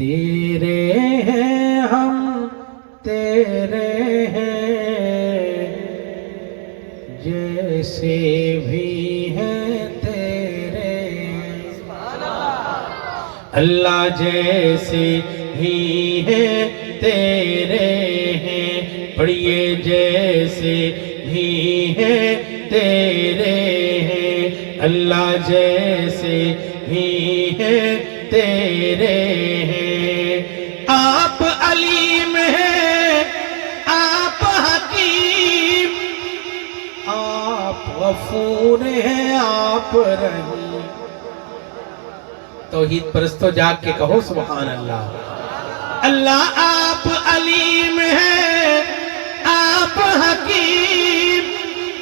تیرے ہیں ہم تیرے ہیں، جیسے بھی ہیں تیرے اللہ، جیسے ہی ہیں تیرے ہیں، پڑھیے جیسے ہی ہیں تیرے ہیں اللہ، جیسے ہی ہیں تیرے ہیں۔ آپ علیم ہیں، آپ حکیم، آپ غفور ہیں، آپ رحیم۔ توحید پرستو جاگ کے کہو سبحان اللہ۔ اللہ آپ علیم ہیں، آپ حکیم،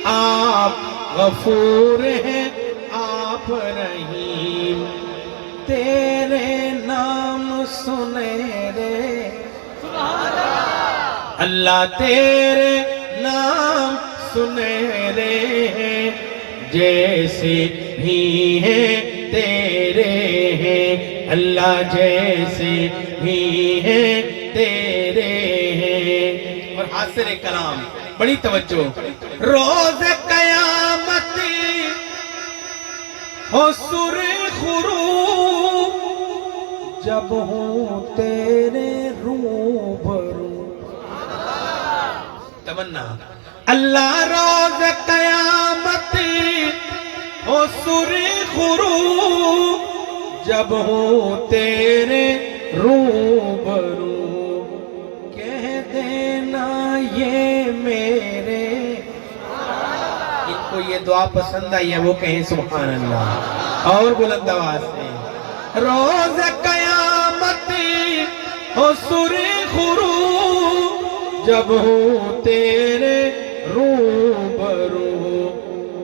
آپ غفور ہیں، آپ رحیم۔ تیرے نام سنہرے اللہ، تیرے نام سنہرے ہیں، جیسے ہی ہیں تیرے ہیں اللہ، جیسے ہی ہیں تیرے ہیں۔ اور حاصل کلام بڑی توجہ، روز قیامت ہو سر خرو، جب ہوں تیرے روبرو۔ تمنا اللہ روز قیامت ہو سر خرو، جب ہوں تیرے روبرو، کہہ دینا یہ میرے، ان کو یہ دعا پسند آئی ہے وہ کہیں سبحان اللہ اور بلند آواز سے۔ روز قیامت ہو سر خرو، جب ہوں تیرے روبرو،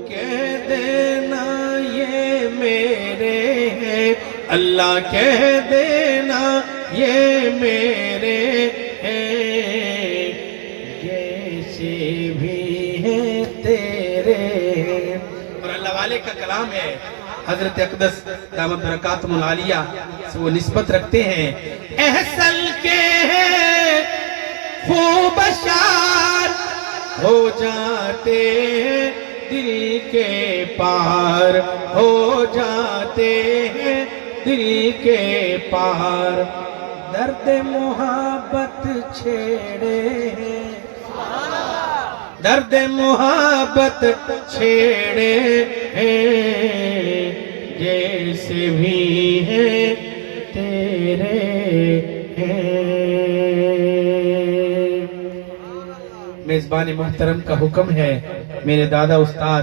کہہ دینا یہ میرے ہیں اللہ، کہہ دینا یہ میرے ہیں، جیسے بھی ہیں تیرے ہیں۔ اور اللہ والے کا کلام ہے، حضرت اقدس دامت برکاتہم العالیہ سے وہ نسبت رکھتے ہیں، احسن کے ہیں خوب اشعار، ہو جاتے ہیں دل کے پار، ہو جاتے ہیں دل کے پار، درد محبت چھیڑے ہیں، درد محبت چھیڑے ہیں، جیسے بھی ہیں تیرے ہیں۔ میزبان محترم کا حکم ہے، میرے دادا استاد